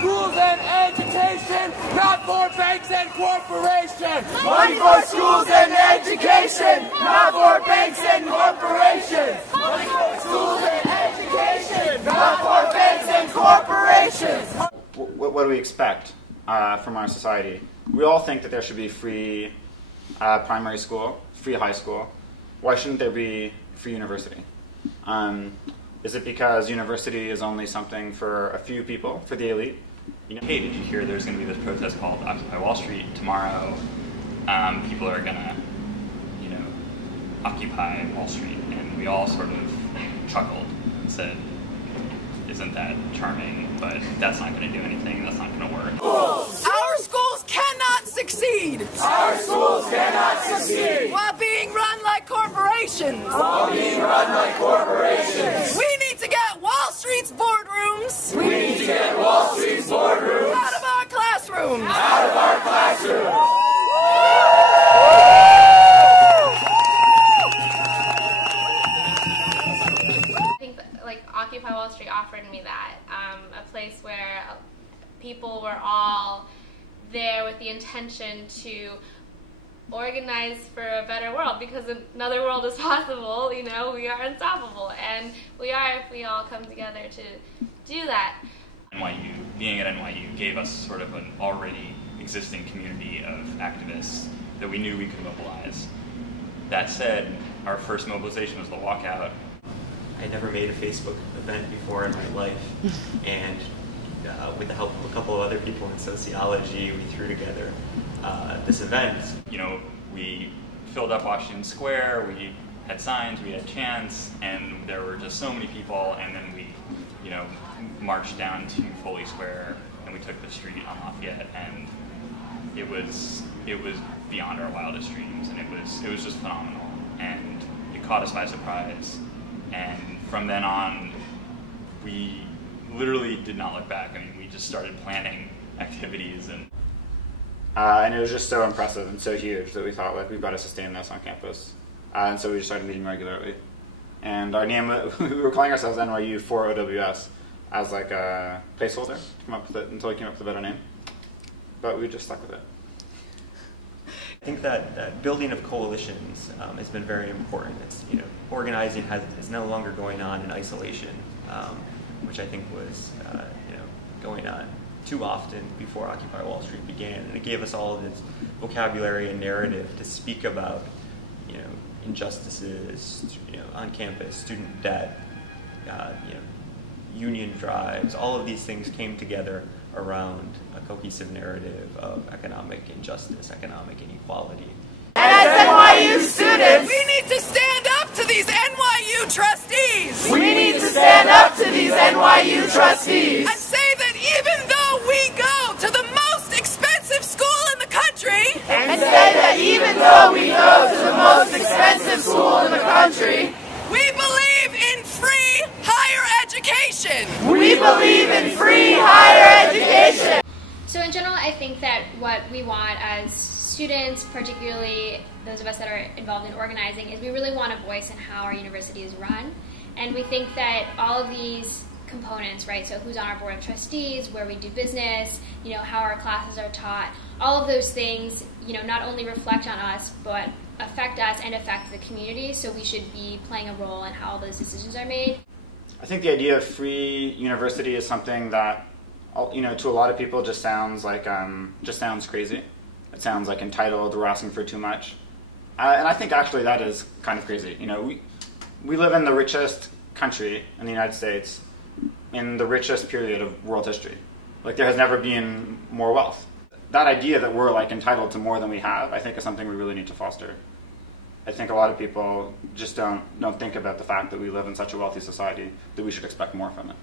schools and education, not for banks and corporations. Money for schools and education, not for banks and corporations. Money for schools and education, not for banks and corporations. What do we expect from our society? We all think that there should be free primary school, free high school. Why shouldn't there be free university? Is it because university is only something for a few people, for the elite? You know, hey, did you hear there's going to be this protest called Occupy Wall Street tomorrow? People are going to, occupy Wall Street. And we all sort of chuckled and said, isn't that charming? But that's not going to do anything. That's not going to work. Our schools cannot succeed. Our schools cannot succeed While being run like corporations. while being run like corporations. We need to get Wall Street's boardrooms We need to get Wall Street's boardrooms out of our classrooms. out of our classrooms. I think that, Occupy Wall Street offered me that, a place where people were all there with the intention to organize for a better world, because another world is possible. We are unstoppable, and we are if we all come together to do that. NYU, being at NYU, gave us sort of an already existing community of activists that we knew we could mobilize. That said, our first mobilization was the walkout. I never made a Facebook event before in my life, and with the help of a couple of other people in sociology, we threw together this event. We filled up Washington Square, we had signs, we had chants, and there were just so many people, and then we, marched down to Foley Square, and we took the street on Lafayette, and it was beyond our wildest dreams, and it was just phenomenal, and it caught us by surprise, and from then on, we literally did not look back. We just started planning activities, And it was just so impressive and so huge that we thought, we've got to sustain this on campus. And so we just started meeting regularly. And our name, we were calling ourselves NYU for OWS as a placeholder to come up with it until we came up with a better name. But we just stuck with it. I think that building of coalitions has been very important. It's, organizing is no longer going on in isolation, which I think was going on too often before Occupy Wall Street began, and it gave us all of this vocabulary and narrative to speak about, injustices, on campus, student debt, union drives. All of these things came together around a cohesive narrative of economic injustice, economic inequality. As NYU students, we need to stand up to these NYU trustees. We need to stand up to these NYU trustees And say that even though we go to the most expensive school in the country, and say that even though we go to the most expensive school in the country, we believe in free higher education. we believe in free higher education. So in general, I think that what we want as students, particularly those of us that are involved in organizing, is we really want a voice in how our university is run. And we think that all of these components, right, so who's on our board of trustees, where we do business, how our classes are taught, all of those things, not only reflect on us, but affect us and affect the community, so we should be playing a role in how all those decisions are made. I think the idea of free university is something that, to a lot of people just sounds crazy. It sounds like entitled, we're asking for too much. And I think actually that is kind of crazy. We live in the richest country in the United States, in the richest period of world history. There has never been more wealth. That idea that we're entitled to more than we have, I think is something we really need to foster. I think a lot of people just don't think about the fact that we live in such a wealthy society that we should expect more from it.